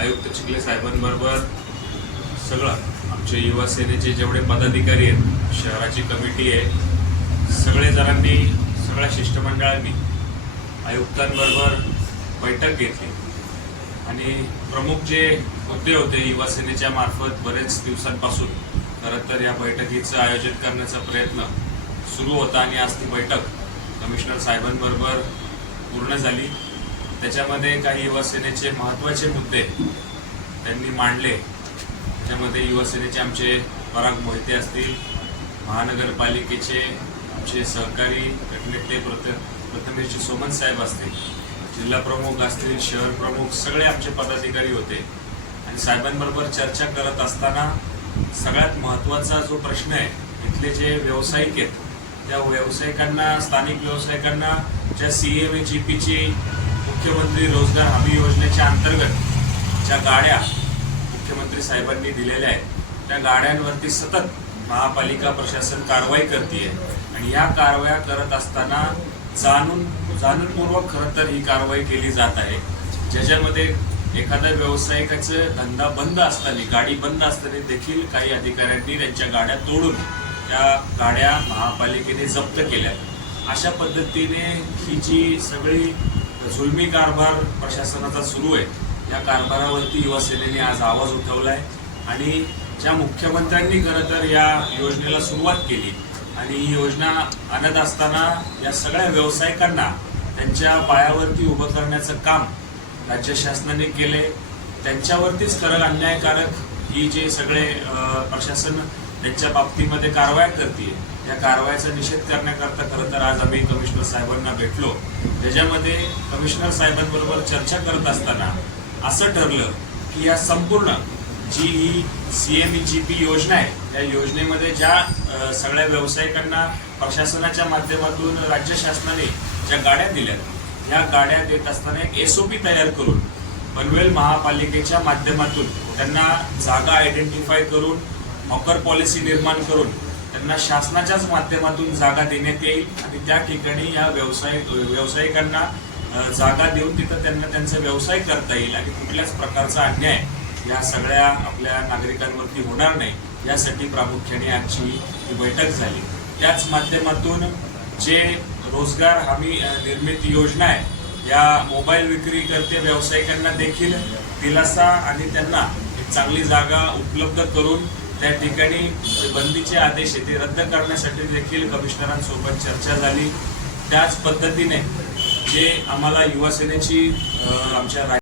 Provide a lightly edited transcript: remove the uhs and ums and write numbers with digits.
आयुक्त चिखले साहेबांबरोबर सगळं आमचे युवा सेनेचे जेवढे पदाधिकारी आहेत, शहराची कमिटी आहे, सगळे जणांनी सगळ्या शिष्टमंडळांनी आयुक्तांबरोबर बैठक घेतली आणि प्रमुख जे मुद्दे होते युवा सेनेच्या मार्फत बरेच दिवसांपासून खरं तर या बैठकीचं आयोजन करण्याचा प्रयत्न सुरू होता आणि आज ती बैठक कमिशनर साहेबांबरोबर पूर्ण झाली। त्याच्यामध्ये काही युवा सेनेचे महत्त्वाचे मुद्दे त्यांनी मांडले। त्याच्यामध्ये युवा सेनेचे आमचे पराग मोहिते असतील, महानगरपालिकेचे आमचे सहकारी गटनेते प्रथमेश सोमन साहेब असतील, जिल्हा प्रमुख असतील, शहर प्रमुख, सगळे आमचे पदाधिकारी होते आणि साहेबांबरोबर चर्चा करत असताना सगळ्यात महत्त्वाचा जो प्रश्न आहे, इथले जे व्यावसायिक आहेत त्या व्यावसायिकांना, स्थानिक व्यावसायिकांना ज्या CMAGPची मुख्यमंत्री रोजगार हमी योजनेच्या अंतर्गत ज्या गाड्या मुख्यमंत्री साहेबांनी दिलेल्या आहेत त्या गाड्यांवरती सतत महापालिका प्रशासन कारवाई करते आणि या कारवाया करत असताना जाणूनपूर्वक खरं तर ही कारवाई केली जात आहे, ज्याच्यामध्ये एखाद्या व्यावसायिकाचं धंदा बंद असताना, गाडी बंद असताना देखील काही अधिकाऱ्यांनी त्यांच्या गाड्या तोडून त्या गाड्या महापालिकेने जप्त केल्या। अशा पद्धतीने ही जी सगळी जुलमी कारभार प्रशासनाचा सुरू आहे, या कारभारावरती युवा सेनेने आज आवाज उठवलाय आणि ज्या मुख्यमंत्र्यांनी खरं तर या योजनेला सुरुवात केली आणि ही योजना आणत असताना या सगळ्या व्यावसायिकांना त्यांच्या पायावरती उभं करण्याचं काम राज्य शासनाने केले। त्यांच्यावरतीच खरं अन्यायकारक ही जे सगळे प्रशासन त्यांच्या बाबतीमध्ये कारवाया करते, या कारवायाचा निषेध करण्याकरता खरं तर आज आम्ही कमिशनर साहेबांना भेटलो। त्याच्यामध्ये कमिशनर साहेबांबरोबर चर्चा करत असताना असं ठरलं की या संपूर्ण जी ही CMAGP योजना आहे, या योजनेमध्ये ज्या सगळ्या व्यावसायिकांना प्रशासनाच्या माध्यमातून राज्य शासनाने ज्या गाड्या दिल्या, या गाड्या देत असताना एक SOP तयार करून पनवेल महापालिकेच्या माध्यमातून त्यांना जागा आयडेंटिफाय करून हॉकर पॉलिसी निर्माण करून त्यांना शासनाच्याच माध्यमातून जागा देण्यात येईल आणि त्या ठिकाणी या व्यावसायिकांना जागा देऊन तिथं त्यांना त्यांचा व्यवसाय करता येईल आणि कुठल्याच प्रकारचा अन्याय या सगळ्या आपल्या नागरिकांवरती होणार नाही, यासाठी प्रामुख्याने आजची ही बैठक झाली। त्याच माध्यमातून जे रोजगार हमी निर्मिती योजना आहे, या मोबाईल विक्री करते व्यावसायिकांना देखील दिलासा आणि त्यांना एक चांगली जागा उपलब्ध करून त्या ठिकाणी जे बंदीचे आदेश आहे ते रद्द करण्यासाठी देखील कमिशनरांसोबत चर्चा झाली। त्याच पद्धतीने जे आम्हाला युवा सेनेची आमच्या